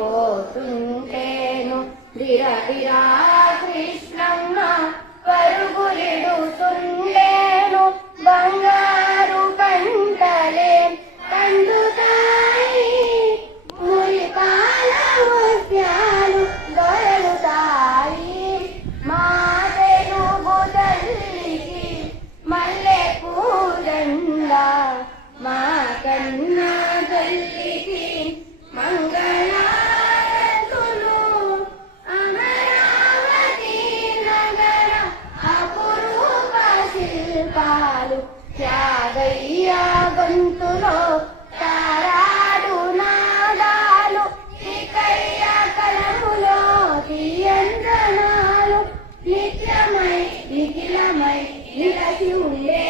को सुनते नो धीरा धीरा పాలు త్యాగయ్య గొంతులో. తారాడు నాదాలు ఇకయ్య కలములో తీయంజనాలు. నిత్యమై నిఖిలమై నిలసి ఉండే